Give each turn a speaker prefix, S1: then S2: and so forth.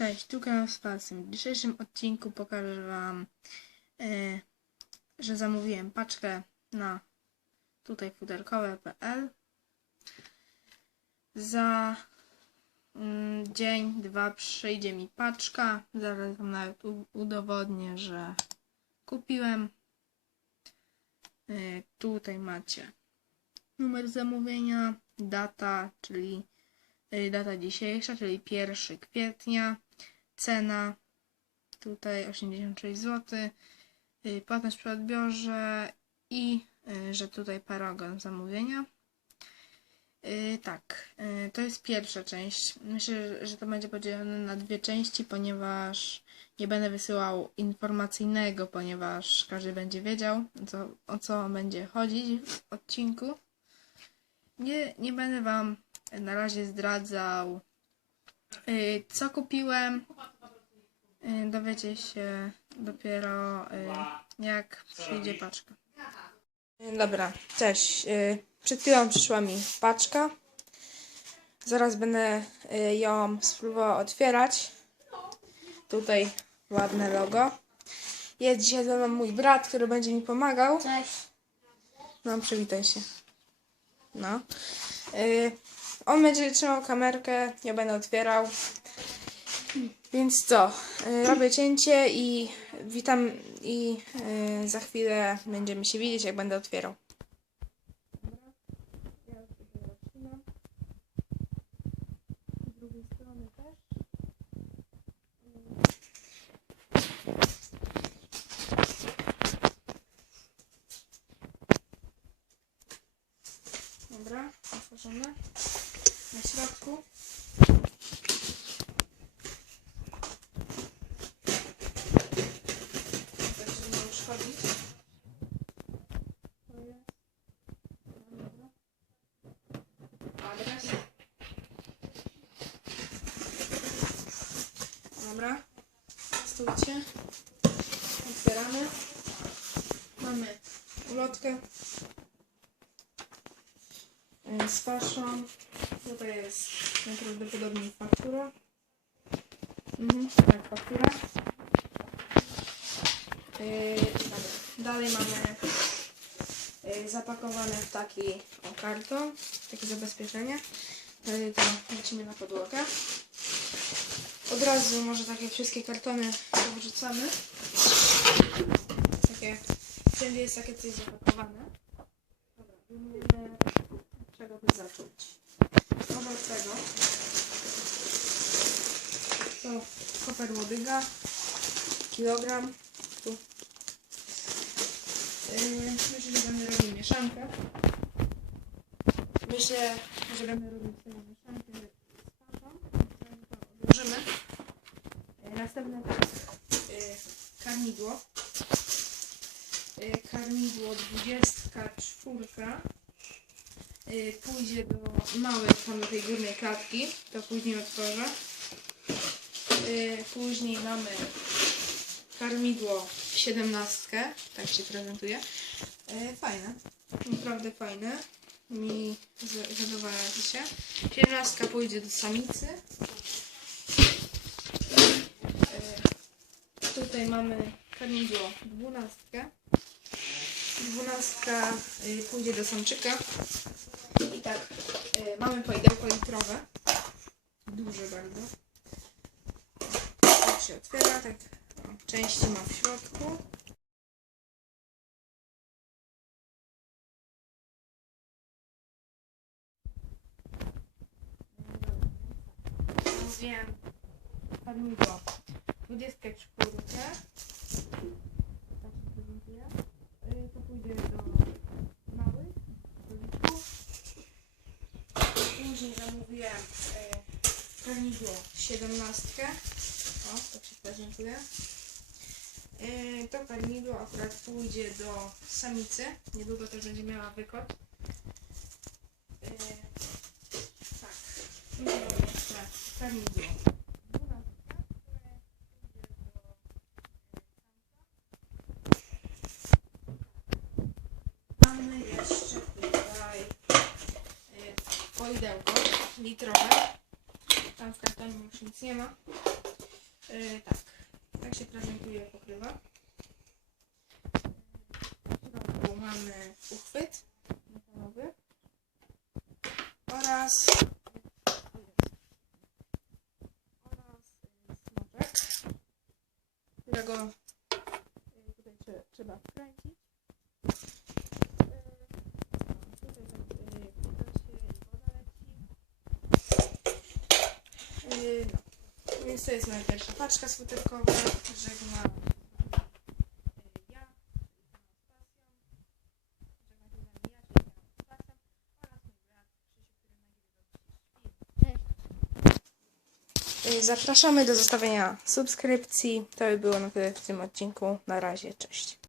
S1: Cześć, tu kanał z Falsem. W dzisiejszym odcinku pokażę Wam, e, że zamówiłem paczkę na tutaj. Za mm, dzień, dwa przyjdzie mi paczka. Zaraz Wam nawet udowodnię, że kupiłem. E, tutaj macie numer zamówienia, data, czyli y, data dzisiejsza, czyli 1 kwietnia, cena tutaj 86 zł, y, płatność przy odbiorze i y, że tutaj paragon zamówienia. Y, Tak, to jest pierwsza część. Myślę, że to będzie podzielone na dwie części, ponieważ nie będę wysyłał informacyjnego, ponieważ każdy będzie wiedział, co, o co będzie chodzić w odcinku. Nie, nie będę Wam na razie zdradzał, co kupiłem. Y, Dowiecie się dopiero, y, jak przyjdzie paczka. Dobra, cześć. Y, Przed chwilą przyszła mi paczka. Zaraz będę y, ją spróbował otwierać. Tutaj ładne logo. Jest dzisiaj ze mną mój brat, który będzie mi pomagał.
S2: Cześć.
S1: No, przywitaj się. No. Y, on będzie trzymał kamerkę, ja będę otwierał. Więc co? Y, robię cięcie i witam i y, za chwilę będziemy się widzieć, jak będę otwierał. Dobra, otworzone. Na środku. Tak, żeby nie uszkodzić. To jest... Dobra. Adres. Dobra. Stójcie. Otwieramy. Mamy ulotkę e, z faszą. Tutaj jest najprawdopodobniej faktura. Mhm, tak, faktura. Yy. Dalej mamy yy, zapakowane w taki o, karton, takie zabezpieczenie. Yy, to lecimy na podłogę. Od razu może takie wszystkie kartony wyrzucamy. Takie, wszędzie jest takie coś zapakowane. Dobra, wyjmujemy czego by zacząć. Może od tego. To koper łodyga. Kilogram. Tu. Yy, myślę, że będę robił mieszankę. Myślę, że będę robił sobie mieszankę z to odłożymy. Następne to yy, karmidło. Yy, karmidło 24 y, pójdzie do małej, tam tej górnej klatki, to później otworzę. Y, później mamy karmidło 17, tak się prezentuje. Y, fajne, naprawdę fajne. Mi z- zadowala się. 17 pójdzie do samicy. Y, tutaj mamy karmidło 12. 12 y, pójdzie do samczyka. I tak, y, mamy poidełko litrowe. Duże bardzo. Tak się otwiera, tak części ma w środku. Mówiłem padniło 24. Tak się prezentuje. Y, To pójdzie do małych stolików. Później zamówiłem y, karnidło 17. O, tak się prezentuje. Y, To karnidło akurat pójdzie do samicy. Niedługo też będzie miała wykot. Y, Tak. Później mamy jeszcze karnidło 12, które pójdzie do Mamy jeszcze tutaj poidełko litrowe. Tam w kartonie już nic nie ma. Yy, tak. Tak się prezentuje pokrywa. W środku mamy uchwyt metalowy oraz y, smoczek, którego y, tutaj trze- trzeba wkręcić. Y, Tutaj wkręca się i woda leci. Y, No. Więc to jest moja pierwsza paczka sweterkowa. Żegnam y, ja, czyli z Anastazją. Żegnam się z nami ja, czyli z Anastazją oraz mój brat Krzysiu, który nagrywał dzisiaj film. Y, Zapraszamy do zostawienia subskrypcji. To by było na tyle w tym odcinku. Na razie, cześć.